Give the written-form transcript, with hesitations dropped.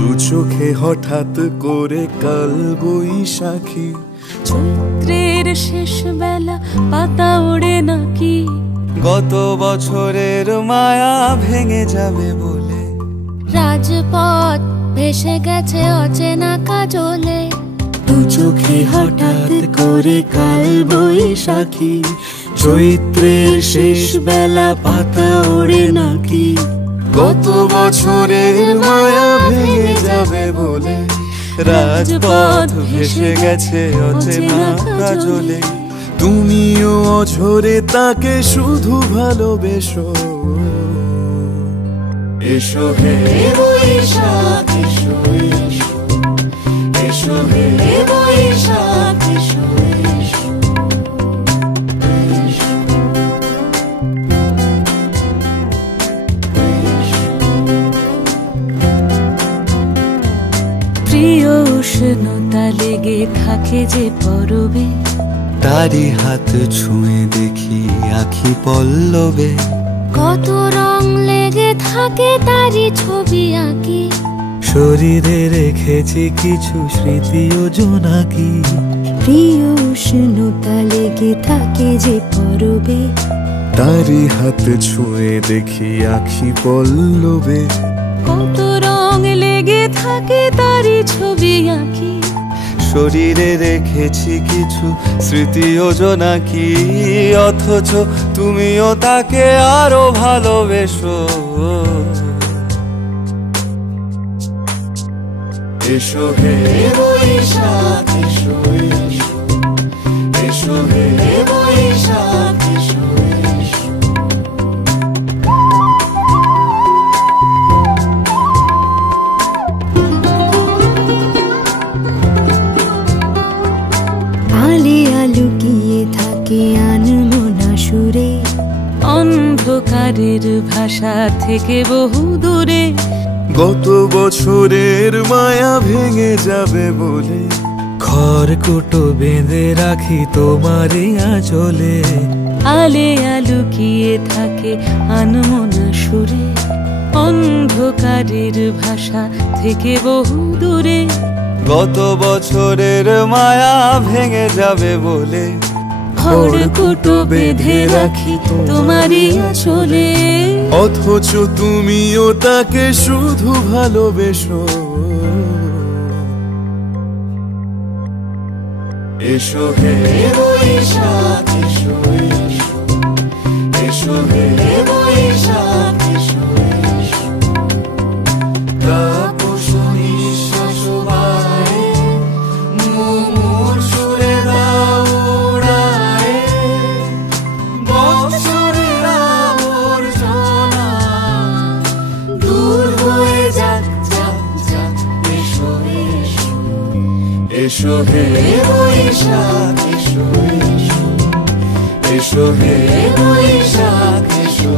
দু চোখে হঠাৎ করে কাল বৈশাখী, চৈত্রের শেষ বেলা পাতা ওড়ে নাকি, গত বছরের মায়া ভেঙে যাবে বলে, রাজপথ ভেসে গেছে অচেনা কাজলে। দু চোখে হঠাৎ করে কাল বৈশাখী, চৈত্রের শেষ বেলা পাতা ওড়ে নাকি, গত বছরের মায়া ভেঙে যাবে বলে, রাজপথ ভেসে গেছে অচেনা কাজলে। তুমিও অঝরে তাকে শুধু ভালোবেসো, এসো হে বৈশাখ এসো এসো, এসো হে বৈশাখ এসো এসো। প্রিয় উষ্ণতা লেগে থাকে যে পরবে, তারি হাত ছুঁয়ে দেখি আখি পল্লবে, কত রং লেগে থাকে তারি ছবি আঁকি, শরীরে রেখেছি কিছু স্মৃতি ও জোনাকি। প্রিয় উষ্ণতা লেগে থাকে যে পরবে, তারি হাত ছুঁয়ে দেখি আখি পল্লবে, কত রং লেগে থাকে তারি ছবি আঁকি, শরীরে রেখেছি কিছু স্মৃতি ও জোনাকি। অথচ তুমিও তাকে আরো ভালোবেসো, এসো হে বৈশাখ এসো এসো, এসো হে বৈশাখ এসো এসো। আলিয়া লুকিয়ে থাকে আনমনা সুরে, অন্ধকারের ভাষা থেকে বহু দূরে, গত বছরের মায়া ভেঙে যাবে বলে, খড়কুটো বেঁধে রাখি তোমারই আঁচলে। আলিয়া লুকিয়ে থাকে আনমনা সুরে, অন্ধকারের ভাষা থেকে বহু দূরে, গত বছরের মায়া ভেঙে যাবে বলে, খড়কুটো বেঁধে রাখি তোমারই আঁচলে। অথচ তুমিও তাকে শুধু ভালোবেসো, এসো হে বৈশাখ এসো এসো, এসো হে বৈশাখ এসো এসো। তাপস নিঃশ্বাস বায়ে, মুমুর সুরে দাও উড়ায়ে, বৎসরের আবর্জনা দূর হয়ে যাক যাক যাক, এসো এসো, এসো হে বৈশাখ এসো এসো, এসো হে বৈশাখ এসো।